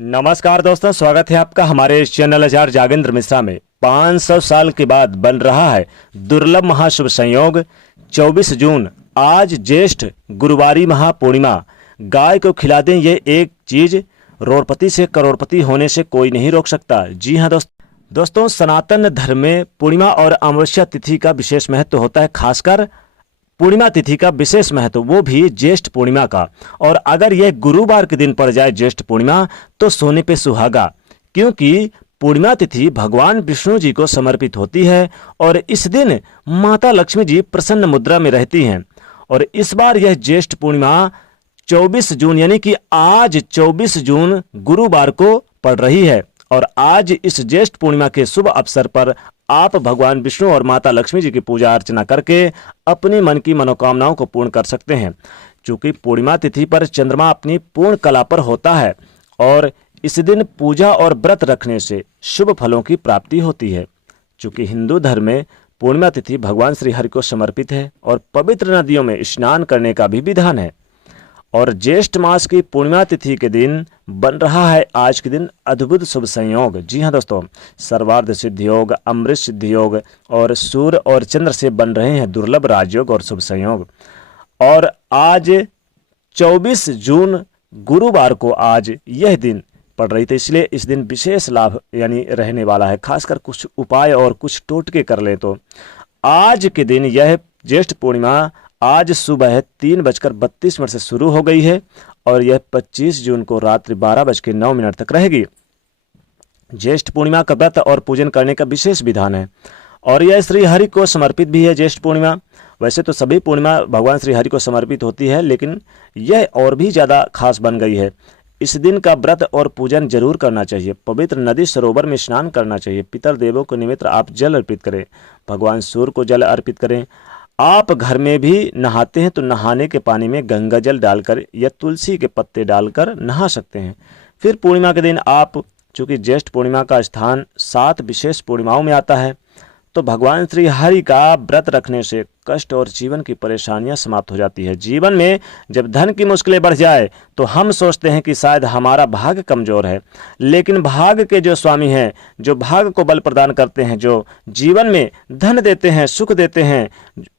नमस्कार दोस्तों, स्वागत है आपका हमारे इस चैनल आचार्य जागेंद्र मिश्रा में। 500 साल के बाद बन रहा है दुर्लभ महाशुभ संयोग 24 जून। आज ज्येष्ठ गुरुवारी महापूर्णिमा। गाय को खिला दें ये एक चीज, रोड़पति से करोड़पति होने से कोई नहीं रोक सकता। जी हाँ दोस्तों, सनातन धर्म में पूर्णिमा और अमावस्या तिथि का विशेष महत्व होता है। खासकर पूर्णिमा तिथि का विशेष महत्व, वो भी ज्येष्ठ पूर्णिमा का। और अगर यह गुरुवार के दिन पड़ जाए ज्येष्ठ पूर्णिमा तो सोने पे सुहागा, क्योंकि पूर्णिमा तिथि भगवान विष्णु जी को समर्पित होती है और इस दिन माता लक्ष्मी जी प्रसन्न मुद्रा में रहती हैं। और इस बार यह ज्येष्ठ पूर्णिमा 24 जून यानी कि आज 24 जून गुरुवार को पड़ रही है। और आज इस ज्येष्ठ पूर्णिमा के शुभ अवसर पर आप भगवान विष्णु और माता लक्ष्मी जी की पूजा अर्चना करके अपनी मन की मनोकामनाओं को पूर्ण कर सकते हैं। चूंकि पूर्णिमा तिथि पर चंद्रमा अपनी पूर्ण कला पर होता है और इस दिन पूजा और व्रत रखने से शुभ फलों की प्राप्ति होती है। चूंकि हिंदू धर्म में पूर्णिमा तिथि भगवान श्री हरि को समर्पित है और पवित्र नदियों में स्नान करने का भी विधान है। और ज्येष्ठ मास की पूर्णिमा तिथि के दिन बन रहा है आज के दिन अद्भुत शुभ संयोग। जी हाँ दोस्तों, सर्वार्थ सिद्धि योग, अमृत सिद्धि योग और सूर्य और चंद्र से बन रहे हैं दुर्लभ राजयोग और शुभ संयोग। और आज 24 जून गुरुवार को आज यह दिन पड़ रही थी, इसलिए इस दिन विशेष लाभ यानी रहने वाला है। खासकर कुछ उपाय और कुछ टोटके कर ले तो आज के दिन यह ज्येष्ठ पूर्णिमा आज सुबह 3:32 से शुरू हो गई है और यह 25 जून को रात्रि 12:09 तक रहेगी। ज्येष्ठ पूर्णिमा का व्रत और पूजन करने का विशेष विधान है और यह श्री हरि को समर्पित भी है। ज्येष्ठ पूर्णिमा, वैसे तो सभी पूर्णिमा भगवान श्री हरि को समर्पित होती है, लेकिन यह और भी ज़्यादा खास बन गई है। इस दिन का व्रत और पूजन जरूर करना चाहिए। पवित्र नदी सरोवर में स्नान करना चाहिए। पितर देवों को निमित्त आप जल अर्पित करें। भगवान सूर्य को जल अर्पित करें। आप घर में भी नहाते हैं तो नहाने के पानी में गंगा जल डालकर या तुलसी के पत्ते डालकर नहा सकते हैं। फिर पूर्णिमा के दिन आप, चूंकि ज्येष्ठ पूर्णिमा का स्थान 7 विशेष पूर्णिमाओं में आता है, तो भगवान श्री हरि का व्रत रखने से कष्ट और जीवन की परेशानियां समाप्त हो जाती है। जीवन में जब धन की मुश्किलें बढ़ जाए तो हम सोचते हैं कि शायद हमारा भाग्य कमजोर है, लेकिन भाग्य के जो स्वामी हैं, जो भाग्य को बल प्रदान करते हैं, जो जीवन में धन देते हैं, सुख देते हैं,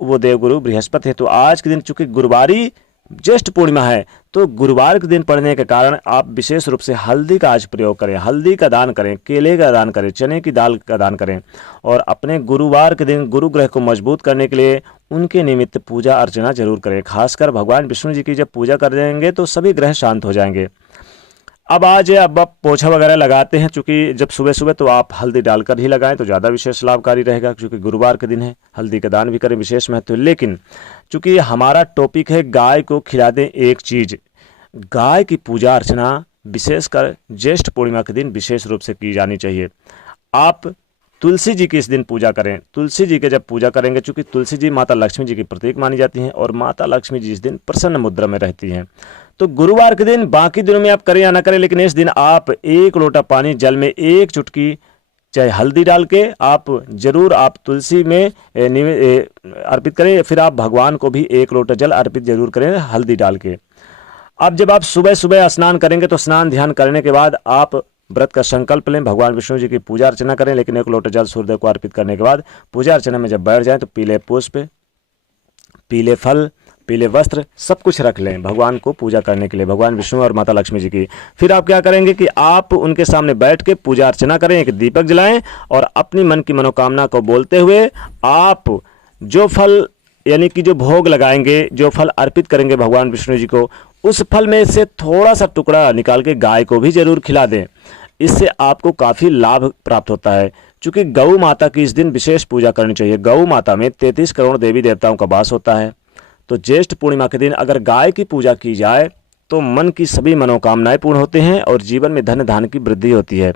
वो देवगुरु बृहस्पति है। तो आज के दिन चूंकि गुरुवारी ज्येष्ठ पूर्णिमा है, तो गुरुवार के दिन पड़ने के कारण आप विशेष रूप से हल्दी का आज प्रयोग करें। हल्दी का दान करें, केले का दान करें, चने की दाल का दान करें और अपने गुरुवार के दिन गुरु ग्रह को मजबूत करने के लिए उनके निमित्त पूजा अर्चना जरूर करें। खासकर भगवान विष्णु जी की जब पूजा कर देंगे तो सभी ग्रह शांत हो जाएंगे। अब आप पोछा वगैरह लगाते हैं, चूंकि जब सुबह सुबह तो आप हल्दी डालकर ही लगाएं तो ज़्यादा विशेष लाभकारी रहेगा, क्योंकि गुरुवार के दिन है। हल्दी का दान भी करें, विशेष महत्व। लेकिन चूंकि हमारा टॉपिक है गाय को खिला दें एक चीज, गाय की पूजा अर्चना विशेषकर ज्येष्ठ पूर्णिमा के दिन विशेष रूप से की जानी चाहिए। आप तुलसी जी की इस दिन पूजा करें। तुलसी जी के जब पूजा करेंगे, चूंकि तुलसी जी माता लक्ष्मी जी की प्रतीक मानी जाती हैं और माता लक्ष्मी जी इस दिन प्रसन्न मुद्रा में रहती हैं। तो गुरुवार के दिन, बाकी दिनों में आप करें या ना करें, लेकिन इस दिन आप 1 लोटा पानी जल में 1 चुटकी चाहे हल्दी डाल के आप जरूर आप तुलसी में अर्पित करें। फिर आप भगवान को भी 1 लोटा जल अर्पित जरूर करें हल्दी डाल के। अब जब आप सुबह सुबह स्नान करेंगे तो स्नान ध्यान करने के बाद आप व्रत का संकल्प लें, भगवान विष्णु जी की पूजा अर्चना करें, लेकिन 1 लोटा जल सूर्यदेव को अर्पित करने के बाद पूजा अर्चना में जब बैठ जाएं तो पीले पुष्प, पीले फल, पीले वस्त्र सब कुछ रख लें भगवान को पूजा करने के लिए, भगवान विष्णु और माता लक्ष्मी जी की। फिर आप क्या करेंगे कि आप उनके सामने बैठ के पूजा अर्चना करें, एक दीपक जलाएं और अपनी मन की मनोकामना को बोलते हुए आप जो फल यानी कि जो भोग लगाएंगे, जो फल अर्पित करेंगे भगवान विष्णु जी को, उस फल में से थोड़ा सा टुकड़ा निकाल के गाय को भी जरूर खिला दें। इससे आपको काफ़ी लाभ प्राप्त होता है। चूँकि गौ माता की इस दिन विशेष पूजा करनी चाहिए। गौ माता में 33 करोड़ देवी देवताओं का वास होता है। तो ज्येष्ठ पूर्णिमा के दिन अगर गाय की पूजा की जाए तो मन की सभी मनोकामनाएं पूर्ण होते हैं और जीवन में धन धान्य की वृद्धि होती है।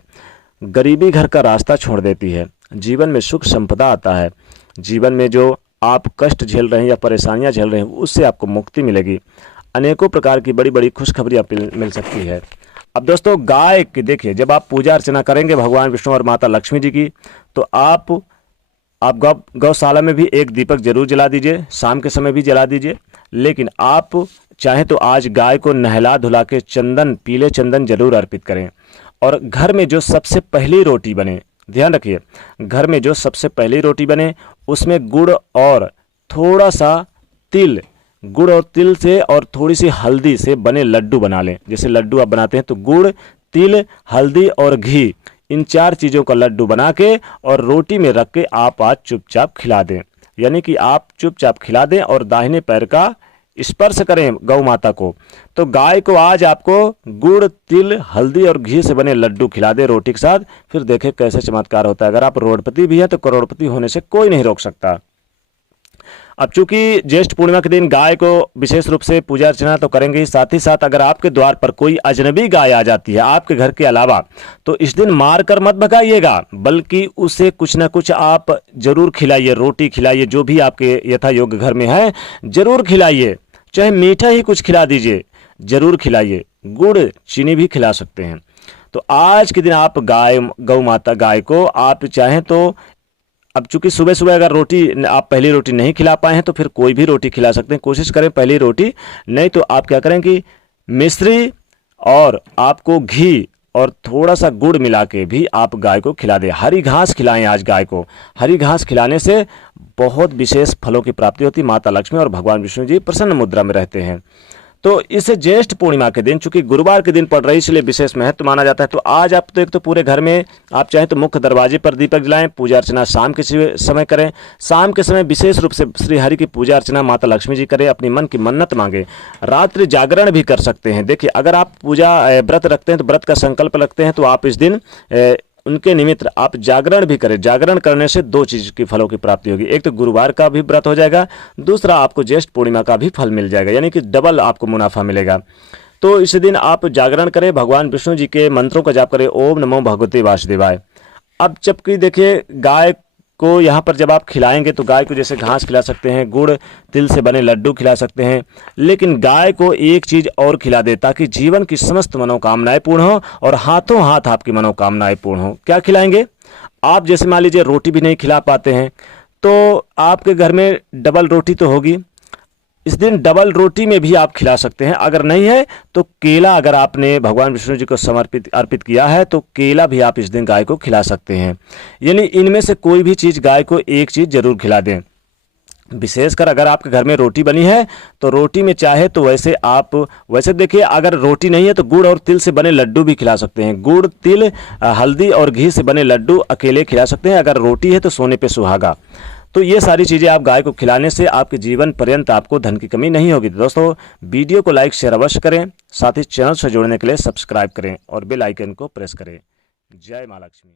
गरीबी घर का रास्ता छोड़ देती है। जीवन में सुख संपदा आता है। जीवन में जो आप कष्ट झेल रहे हैं या परेशानियां झेल रहे हैं उससे आपको मुक्ति मिलेगी। अनेकों प्रकार की बड़ी बड़ी खुशखबरी मिल सकती है। अब दोस्तों, गाय की देखिए, जब आप पूजा अर्चना करेंगे भगवान विष्णु और माता लक्ष्मी जी की, तो आप गौशाला में भी एक दीपक जरूर जला दीजिए, शाम के समय भी जला दीजिए। लेकिन आप चाहें तो आज गाय को नहला धुला के चंदन, पीले चंदन जरूर अर्पित करें। और घर में जो सबसे पहली रोटी बने, ध्यान रखिए, घर में जो सबसे पहली रोटी बने उसमें गुड़ और थोड़ा सा तिल, गुड़ और तिल से और थोड़ी सी हल्दी से बने लड्डू बना लें। जैसे लड्डू आप बनाते हैं तो गुड़, तिल, हल्दी और घी, इन 4 चीज़ों का लड्डू बना के और रोटी में रख के आप आज चुपचाप खिला दें। यानी कि आप चुपचाप खिला दें और दाहिने पैर का स्पर्श करें गौ माता को। तो गाय को आज आपको गुड़, तिल, हल्दी और घी से बने लड्डू खिला दें रोटी के साथ, फिर देखें कैसे चमत्कार होता है। अगर आप रोडपति भी हैं तो करोड़पति होने से कोई नहीं रोक सकता। अब चूंकि ज्येष्ठ पूर्णिमा के दिन गाय को विशेष रूप से पूजा अर्चना तो करेंगे ही, साथ ही साथ अगर आपके द्वार पर कोई अजनबी गाय आ जाती है आपके घर के अलावा, तो इस दिन मार कर मत भगाइएगा, बल्कि उसे कुछ ना कुछ आप जरूर खिलाइए, रोटी खिलाइए, जो भी आपके यथा योग्य घर में है जरूर खिलाइए। चाहे मीठा ही कुछ खिला दीजिए, जरूर खिलाइए, गुड़ चीनी भी खिला सकते हैं। तो आज के दिन आप गौ माता गाय को आप चाहें तो, अब चूंकि सुबह सुबह अगर रोटी आप पहली रोटी नहीं खिला पाए हैं तो फिर कोई भी रोटी खिला सकते हैं, कोशिश करें पहली रोटी, नहीं तो आप क्या करें कि मिश्री और आपको घी और थोड़ा सा गुड़ मिला के भी आप गाय को खिला दें। हरी घास खिलाएं आज गाय को, हरी घास खिलाने से बहुत विशेष फलों की प्राप्ति होती है। माता लक्ष्मी और भगवान विष्णु जी प्रसन्न मुद्रा में रहते हैं। तो इस ज्येष्ठ पूर्णिमा के दिन, चूंकि गुरुवार के दिन पड़ रही इसलिए विशेष महत्व माना जाता है। तो आज आप तो एक तो पूरे घर में आप चाहें तो मुख्य दरवाजे पर दीपक जलाएं, पूजा अर्चना शाम के समय करें। शाम के समय विशेष रूप से श्री हरि की पूजा अर्चना माता लक्ष्मी जी करें, अपनी मन की मन्नत मांगे। रात्रि जागरण भी कर सकते हैं। देखिए, अगर आप पूजा व्रत रखते हैं तो व्रत का संकल्प रखते हैं तो आप इस दिन उनके निमित्त आप जागरण भी करें। जागरण करने से 2 चीज़ की फलों की प्राप्ति होगी, एक तो गुरुवार का भी व्रत हो जाएगा, दूसरा आपको ज्येष्ठ पूर्णिमा का भी फल मिल जाएगा, यानी कि डबल आपको मुनाफा मिलेगा। तो इस दिन आप जागरण करें, भगवान विष्णु जी के मंत्रों का जाप करें, ओम नमो भगवते वासुदेवाय। अब जबकि देखिए, गाय को यहाँ पर जब आप खिलाएंगे तो गाय को जैसे घास खिला सकते हैं, गुड़ तिल से बने लड्डू खिला सकते हैं, लेकिन गाय को एक चीज़ और खिला दे ताकि जीवन की समस्त मनोकामनाएं पूर्ण हो और हाथों हाथ आपकी मनोकामनाएं पूर्ण हो। क्या खिलाएंगे आप? जैसे मान लीजिए रोटी भी नहीं खिला पाते हैं तो आपके घर में डबल रोटी तो होगी, इस दिन डबल रोटी में भी आप खिला सकते हैं। अगर नहीं है तो केला, अगर आपने भगवान विष्णु जी को अर्पित किया है तो केला भी आप इस दिन गाय को खिला सकते हैं। यानी इनमें से कोई भी चीज़ गाय को एक चीज़ जरूर खिला दें। विशेषकर अगर आपके घर में रोटी बनी है तो रोटी में चाहे तो वैसे देखिए, अगर रोटी नहीं है तो गुड़ और तिल से बने लड्डू भी खिला सकते हैं। गुड़, तिल, हल्दी और घी से बने लड्डू अकेले खिला सकते हैं। अगर रोटी है तो सोने पे सुहागा। तो ये सारी चीज़ें आप गाय को खिलाने से आपके जीवन पर्यंत आपको धन की कमी नहीं होगी। तो दोस्तों, वीडियो को लाइक शेयर अवश्य करें, साथ ही चैनल से जुड़ने के लिए सब्सक्राइब करें और बेल आइकन को प्रेस करें। जय माँ लक्ष्मी।